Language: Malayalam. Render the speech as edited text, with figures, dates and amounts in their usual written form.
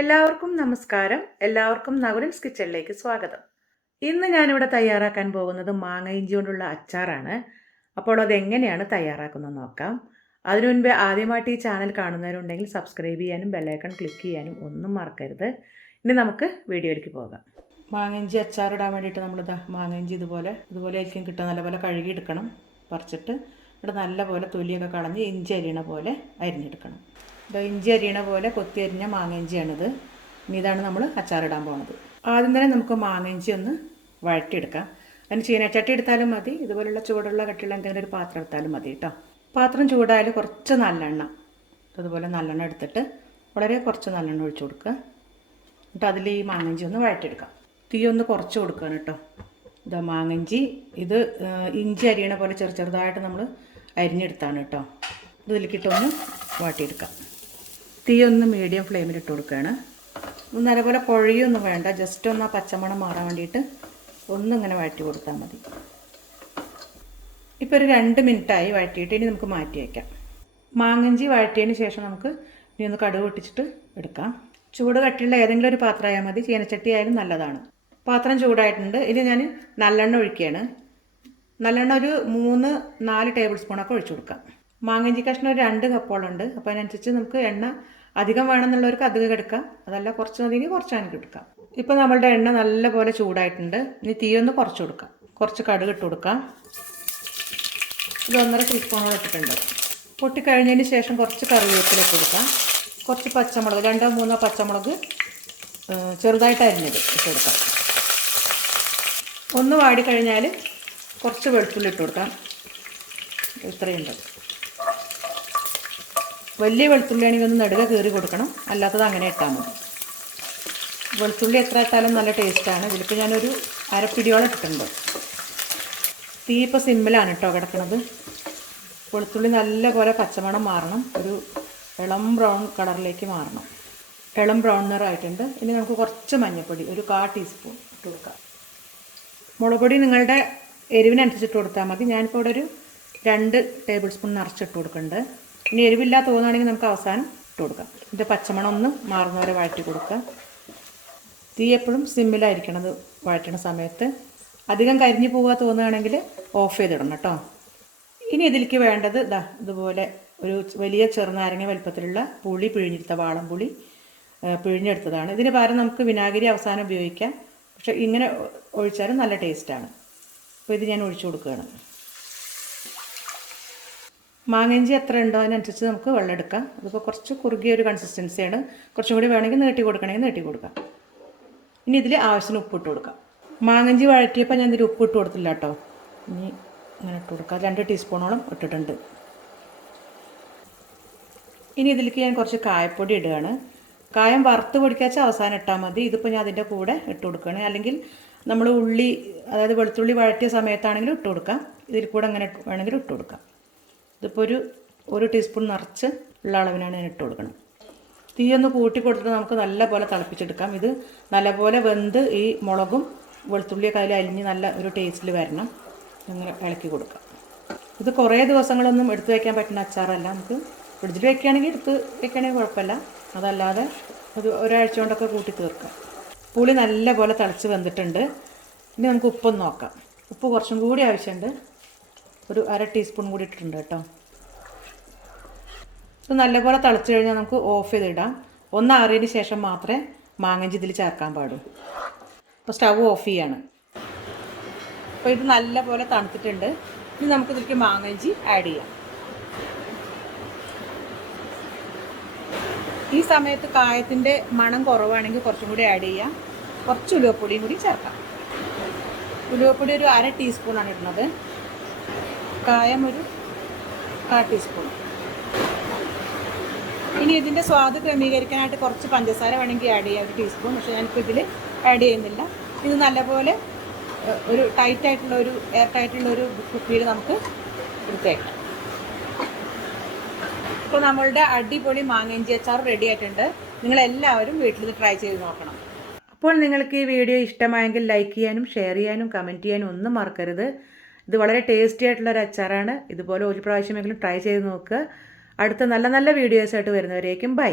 എല്ലാവർക്കും നമസ്കാരം. എല്ലാവർക്കും നകുലൻസ് കിച്ചണിലേക്ക് സ്വാഗതം. ഇന്ന് ഞാനിവിടെ തയ്യാറാക്കാൻ പോകുന്നത് മാങ്ങ ഇഞ്ചി കൊണ്ടുള്ള അച്ചാറാണ്. അപ്പോൾ അതെങ്ങനെയാണ് തയ്യാറാക്കുന്നത് നോക്കാം. അതിനു മുൻപേ ആദ്യമായിട്ട് ഈ ചാനൽ കാണുന്നവരുണ്ടെങ്കിൽ സബ്സ്ക്രൈബ് ചെയ്യാനും ബെല്ലൈക്കൺ ക്ലിക്ക് ചെയ്യാനും ഒന്നും മറക്കരുത്. ഇനി നമുക്ക് വീഡിയോയിലേക്ക് പോകാം. മാങ്ങ ഇഞ്ചി അച്ചാറിടാൻ വേണ്ടിയിട്ട് നമ്മളിതാ മാങ്ങ ഇഞ്ചി ഇതുപോലെ ആയിരിക്കും കിട്ടുക. നല്ലപോലെ കഴുകിയെടുക്കണം. പറിച്ചിട്ട് ഇവിടെ നല്ലപോലെ തൊലിയൊക്കെ കളഞ്ഞ് ഇഞ്ചി അരിയണ പോലെ അരിഞ്ഞെടുക്കണം. ഇഞ്ചി അരിയണ പോലെ കൊത്തി അരിഞ്ഞ മാങ്ങ ഇഞ്ചിയാണിത്. ഇനി ഇതാണ് നമ്മൾ അച്ചാറിടാൻ പോകുന്നത്. ആദ്യം തന്നെ നമുക്ക് മാങ്ങ ഇഞ്ചി ഒന്ന് വഴറ്റിയെടുക്കാം. അതിന് ചീനച്ചട്ടി എടുത്താലും മതി, ഇതുപോലുള്ള ചൂടുള്ള കട്ടിയുള്ള എന്തെങ്കിലും ഒരു പാത്രം എടുത്താലും മതി കേട്ടോ. പാത്രം ചൂടായാൽ കുറച്ച് നല്ലെണ്ണ, അതുപോലെ നല്ലെണ്ണ എടുത്തിട്ട് വളരെ കുറച്ച് നല്ലെണ്ണ ഒഴിച്ചു കൊടുക്കുക. എന്നിട്ട് അതിൽ ഈ മാങ്ങ ഇഞ്ചി ഒന്ന് വഴറ്റിയെടുക്കാം. തീ ഒന്ന് കുറച്ച് കൊടുക്കണം കേട്ടോ. ഇതാ മാങ്ങ ഇഞ്ചി, ഇത് ഇഞ്ചി അരിയണ പോലെ ചെറുതായിട്ട് നമ്മൾ അരിഞ്ഞെടുത്താണ് കേട്ടോ. ഇതിലേക്കിട്ടൊന്ന് വാട്ടിയെടുക്കാം. തീ ഒന്ന് മീഡിയം ഫ്ലെയിമിൽ ഇട്ട് കൊടുക്കുകയാണ്. നല്ലപോലെ കുഴയൊന്നും വേണ്ട, ജസ്റ്റ് ഒന്ന് ആ പച്ചമണം മാറാൻ വേണ്ടിയിട്ട് ഒന്നിങ്ങനെ വഴറ്റി കൊടുത്താൽ മതി. ഇപ്പോൾ ഒരു 2 മിനിറ്റായി വഴറ്റിയിട്ട് ഇനി നമുക്ക് മാറ്റി വയ്ക്കാം. മാങ്ങഞ്ചി വഴറ്റിയതിന് ശേഷം നമുക്ക് ഇനി ഒന്ന് കടുക് പൊട്ടിച്ചിട്ട് എടുക്കാം. ചൂട് കട്ടിയുള്ള ഏതെങ്കിലും ഒരു പാത്രമായാൽ മതി, ചീനച്ചട്ടി ആയാലും നല്ലതാണ്. പാത്രം ചൂടായിട്ടുണ്ട്. ഇനി ഞാൻ നല്ലെണ്ണ ഒഴിക്കുകയാണ്. നല്ലെണ്ണ ഒരു 3-4 ടേബിൾ സ്പൂണൊക്കെ ഒഴിച്ചു കൊടുക്കാം. മാങ്ങഞ്ചി കഷ്ണം ഒരു 2 കപ്പോളുണ്ട്. അപ്പോൾ അതിനനുസരിച്ച് നമുക്ക് എണ്ണ അധികം വേണമെന്നുള്ളവർക്ക് അധികം എടുക്കാം, അതല്ല കുറച്ച് മതിയെങ്കിൽ കുറച്ച് എനിക്ക് എടുക്കാം. ഇപ്പോൾ നമ്മളുടെ എണ്ണ നല്ലപോലെ ചൂടായിട്ടുണ്ട്. ഇനി തീ ഒന്ന് കുറച്ച് കൊടുക്കാം. കുറച്ച് കടുക് ഇട്ട് കൊടുക്കാം. ഇത് 1.5 ടീസ്പൂണോളം ഇട്ടിട്ടുണ്ട്. പൊട്ടിക്കഴിഞ്ഞതിന് ശേഷം കുറച്ച് കറിവേപ്പില ഇട്ട് കൊടുക്കാം. കുറച്ച് പച്ചമുളക്, 2-3 പച്ചമുളക് ചെറുതായിട്ട് അരിഞ്ഞത് ഇട്ട് കൊടുക്കാം. ഒന്ന് വാടിക്കഴിഞ്ഞാൽ കുറച്ച് വെളുത്തുള്ളി ഇട്ട് കൊടുക്കാം. ഇത്രയുണ്ട്. വലിയ വെളുത്തുള്ളിയാണെങ്കിൽ ഒന്ന് നെടുക കീറി കൊടുക്കണം, അല്ലാത്തത് അങ്ങനെ ഇട്ടാൽ മതി. വെളുത്തുള്ളി എത്ര ഇട്ടാലും നല്ല ടേസ്റ്റാണ്. ഇതിലിപ്പോൾ ഞാനൊരു അരപ്പിടിയോളം ഇട്ടിട്ടുണ്ട്. തീ ഇപ്പോൾ സിമ്മിലാണ് കേട്ടോ കിടക്കുന്നത്. വെളുത്തുള്ളി നല്ലപോലെ പച്ചമണം മാറണം, ഒരു ഇളം ബ്രൗൺ കളറിലേക്ക് മാറണം. ഇളം ബ്രൗൺ നിറമായിട്ടുണ്ട്. ഇനി നമുക്ക് കുറച്ച് മഞ്ഞൾപ്പൊടി, ഒരു 1/4 ടീസ്പൂൺ ഇട്ട് കൊടുക്കാം. മുളക് പൊടി നിങ്ങളുടെ എരിവിനനുസരിച്ചിട്ട് കൊടുത്താൽ മതി. ഞാനിപ്പോൾ ഇവിടെ ഒരു 2 ടേബിൾ സ്പൂൺ നിറച്ചിട്ട് കൊടുക്കുന്നുണ്ട്. ഇനി എരിവില്ലാതെ തോന്നുകയാണെങ്കിൽ നമുക്ക് അവസാനം ഇട്ട് കൊടുക്കാം. ഇതിൻ്റെ പച്ചമണം ഒന്ന് മാറുന്നവരെ വഴറ്റി കൊടുക്കുക. തീ എപ്പോഴും സിമ്മിലായിരിക്കണത് വഴറ്റണ സമയത്ത്. അധികം കരിഞ്ഞു പോകാൻ തോന്നുകയാണെങ്കിൽ ഓഫ് ചെയ്തിടണം കേട്ടോ. ഇനി ഇതിലേക്ക് വേണ്ടത് ഇതുപോലെ ഒരു വലിയ ചെറുനാരങ്ങ വലുപ്പത്തിലുള്ള പുളി പിഴിഞ്ഞെടുത്ത വാളംപുളി പിഴിഞ്ഞെടുത്തതാണ്. ഇതിന് പകരം നമുക്ക് വിനാഗിരി അവസാനം ഉപയോഗിക്കാം, പക്ഷേ ഇങ്ങനെ ഒഴിച്ചാലും നല്ല ടേസ്റ്റാണ്. അപ്പോൾ ഇത് ഞാൻ ഒഴിച്ചു കൊടുക്കുകയാണ്. മാങ്ങഞ്ചി എത്ര ഉണ്ടോ അതിനനുസരിച്ച് നമുക്ക് വെള്ളം എടുക്കാം. അതിപ്പോൾ കുറച്ച് കുറുകിയ ഒരു കൺസിസ്റ്റൻസിയാണ്. കുറച്ചും കൂടി വേണമെങ്കിൽ നീട്ടി കൊടുക്കണമെങ്കിൽ നീട്ടി കൊടുക്കാം. ഇനി ഇതിൽ ആവശ്യത്തിന് ഉപ്പിട്ട് കൊടുക്കാം. മാങ്ങഞ്ചി വഴറ്റിയപ്പോൾ ഞാൻ ഇതിൽ ഉപ്പിട്ട് കൊടുത്തില്ല കേട്ടോ. ഇനി ഇങ്ങനെ ഇട്ട് കൊടുക്കാം. 2 ടീസ്പൂണോളം ഇട്ടിട്ടുണ്ട്. ഇനി ഇതിലേക്ക് ഞാൻ കുറച്ച് കായപ്പൊടി ഇടുകയാണ്. കായം വറുത്ത് പൊടിക്കാച്ചാൽ അവസാനം ഇട്ടാൽ മതി. ഇതിപ്പോൾ ഞാൻ അതിൻ്റെ കൂടെ ഇട്ട് കൊടുക്കുകയാണ്. അല്ലെങ്കിൽ നമ്മൾ ഉള്ളി, അതായത് വെളുത്തുള്ളി വഴറ്റിയ സമയത്താണെങ്കിലും ഇട്ട് കൊടുക്കാം. ഇതിൽ കൂടെ അങ്ങനെ വേണമെങ്കിലും ഇട്ട് കൊടുക്കാം. ഇതിപ്പോൾ ഒരു ടീസ്പൂൺ നിറച്ച് ഉള്ള അളവിനാണ് ഞാൻ ഇട്ട് കൊടുക്കണം. തീ ഒന്ന് കൂട്ടി കൊടുത്തിട്ട് നമുക്ക് നല്ലപോലെ തിളപ്പിച്ചെടുക്കാം. ഇത് നല്ലപോലെ വെന്ത് ഈ മുളകും വെളുത്തുള്ളിയൊക്കെ അതിൽ അലിഞ്ഞ് നല്ല ഒരു ടേസ്റ്റിൽ വരണം. അങ്ങനെ ഇളക്കി കൊടുക്കാം. ഇത് കുറേ ദിവസങ്ങളൊന്നും എടുത്ത് വയ്ക്കാൻ പറ്റുന്ന അച്ചാറല്ല. നമുക്ക് ഫ്രിഡ്ജിൽ വയ്ക്കുകയാണെങ്കിൽ എടുത്ത് വയ്ക്കുകയാണെങ്കിൽ കുഴപ്പമില്ല. അതല്ലാതെ ഒരാഴ്ച കൊണ്ടൊക്കെ കൂട്ടി തീർക്കാം. പുളി നല്ലപോലെ തിളച്ച് വെന്തിട്ടുണ്ട്. ഇനി നമുക്ക് ഉപ്പൊന്ന് നോക്കാം. ഉപ്പ് കുറച്ചും കൂടി ആവശ്യമുണ്ട്. ഒരു 1/2 ടീസ്പൂൺ കൂടി ഇട്ടിട്ടുണ്ട് കേട്ടോ. ഇത് നല്ലപോലെ തിളച്ച് കഴിഞ്ഞാൽ നമുക്ക് ഓഫ് ചെയ്തിടാം. ഒന്ന് ആറിയതിന് ശേഷം മാത്രമേ മാങ്ങഞ്ചി ഇതിൽ ചേർക്കാൻ പാടൂ. അപ്പോൾ സ്റ്റവ് ഓഫ് ചെയ്യാണ്. അപ്പോൾ ഇത് നല്ലപോലെ തണുത്തിട്ടുണ്ട്. ഇനി നമുക്ക് ഇതിലേക്ക് മാങ്ങഞ്ചി ആഡ് ചെയ്യാം. ഈ സമയത്ത് കായത്തിൻ്റെ മണം കുറവാണെങ്കിൽ കുറച്ചും കൂടി ആഡ് ചെയ്യാം. കുറച്ച് ഉലുവപ്പൊടിയും കൂടി ചേർക്കാം. ഉലുവപ്പൊടി ഒരു 1/2 ടീസ്പൂണാണ് ഇടുന്നത്. കായം ഒരു 1/4 ടീസ്പൂൺ. ഇനി ഇതിൻ്റെ സ്വാദ് ക്രമീകരിക്കാനായിട്ട് കുറച്ച് പഞ്ചസാര വേണമെങ്കിൽ ആഡ് ചെയ്യാം, 1 ടീസ്പൂൺ. പക്ഷേ ഞാനിപ്പോൾ ഇതിൽ ആഡ് ചെയ്യുന്നില്ല. ഇത് നല്ലപോലെ ഒരു എയർ ടൈറ്റുള്ള ഒരു കുപ്പിയിൽ നമുക്ക് എടുത്തേക്കാം. ഇപ്പോൾ നമ്മളുടെ അടിപൊളി മാങ്ങഞ്ചി അച്ചാർ റെഡി ആയിട്ടുണ്ട്. നിങ്ങളെല്ലാവരും വീട്ടിൽ ഇത് ട്രൈ ചെയ്ത് നോക്കണം. അപ്പോൾ നിങ്ങൾക്ക് ഈ വീഡിയോ ഇഷ്ടമായെങ്കിൽ ലൈക്ക് ചെയ്യാനും ഷെയർ ചെയ്യാനും കമൻറ്റ് ചെയ്യാനും ഒന്നും മറക്കരുത്. ഇത് വളരെ ടേസ്റ്റി ആയിട്ടുള്ളൊരു അച്ചാറാണ്. ഇതുപോലെ ഒരു പ്രാവശ്യമെങ്കിലും ട്രൈ ചെയ്ത് നോക്കുക. അടുത്ത നല്ല നല്ല വീഡിയോസായിട്ട് വരുന്നവരേക്കും ബൈ.